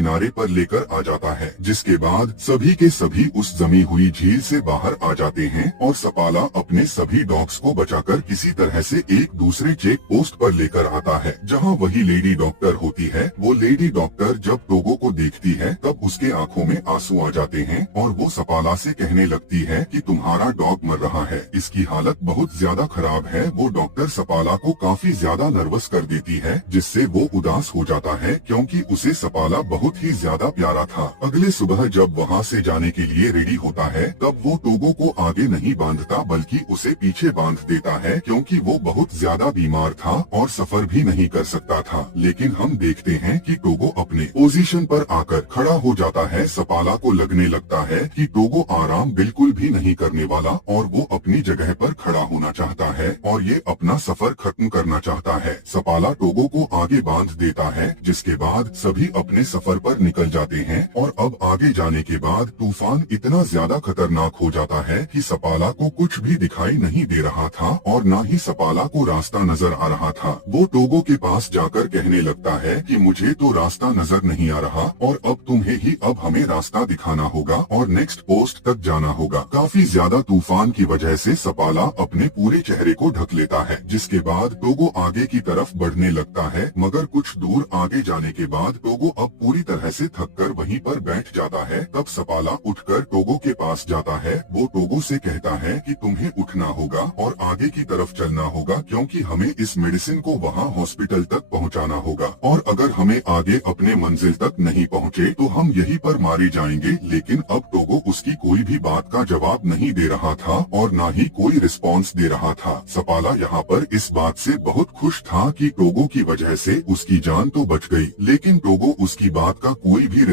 किनारे पर लेकर आ जाता है, जिसके बाद सभी के सभी उस जमी हुई झील से बाहर आ जाते हैं और सपाला अपने सभी डॉग्स को बचाकर किसी तरह से एक दूसरे चेक पोस्ट पर लेकर आता है, जहां वही लेडी डॉक्टर होती है। वो लेडी डॉक्टर जब टोगो को देखती है तब उसके आंखों में आंसू आ जाते हैं और वो सपाला से कहने लगती है कि तुम्हारा डॉग मर रहा है, इसकी हालत बहुत ज्यादा खराब है। वो डॉक्टर सपाला को काफी ज्यादा नर्वस कर देती है, जिससे वो उदास हो जाता है क्योंकि उसे सपाला बहुत ही ज्यादा प्यारा था। अगले सुबह जब वहाँ से जाने के लिए रेडी होता है तब वो टोगो को आगे नहीं बांधता बल्कि उसे पीछे बांध देता है, क्योंकि वो बहुत ज्यादा बीमार था और सफर भी नहीं कर सकता था। लेकिन हम देखते हैं कि टोगो अपने पोजीशन पर आकर खड़ा हो जाता है। सपाला को लगने लगता है कि टोगो आराम बिल्कुल भी नहीं करने वाला और वो अपनी जगह पर खड़ा होना चाहता है और ये अपना सफर खत्म करना चाहता है। सपाला टोगो को आगे बांध देता है, जिसके बाद सभी अपने सफर पर निकल जाते हैं। और अब आगे जाने के बाद तूफान इतना ज्यादा खतरनाक हो जाता है कि सपाला को कुछ भी दिखाई नहीं दे रहा था और न ही सपाला को रास्ता नजर आ रहा था। वो टोगो के पास जाकर कहने लगता है कि मुझे तो रास्ता नजर नहीं आ रहा और अब तुम्हें ही अब हमें रास्ता दिखाना होगा और नेक्स्ट पोस्ट तक जाना होगा। काफी ज्यादा तूफान की वजह से सपाला अपने पूरे चेहरे को ढक लेता है, जिसके बाद टोगो आगे की तरफ बढ़ने लगता है। मगर कुछ दूर आगे जाने के बाद टोगो अब पूरी तरह से थककर वहीं पर बैठ जाता है। तब सपाला उठकर टोगो के पास जाता है। वो टोगो से कहता है कि तुम्हें उठना होगा और आगे की तरफ चलना होगा, क्योंकि हमें इस मेडिसिन को वहाँ हॉस्पिटल तक पहुँचाना होगा और अगर हमें आगे अपने मंजिल तक नहीं पहुँचे तो हम यहीं पर मारे जाएंगे। लेकिन अब टोगो उसकी कोई भी बात का जवाब नहीं दे रहा था और न ही कोई रिस्पॉन्स दे रहा था। सपाला यहाँ पर इस बात से बहुत खुश था कि टोगो की वजह से उसकी जान तो बच गई, लेकिन टोगो उसकी बात का कोई भी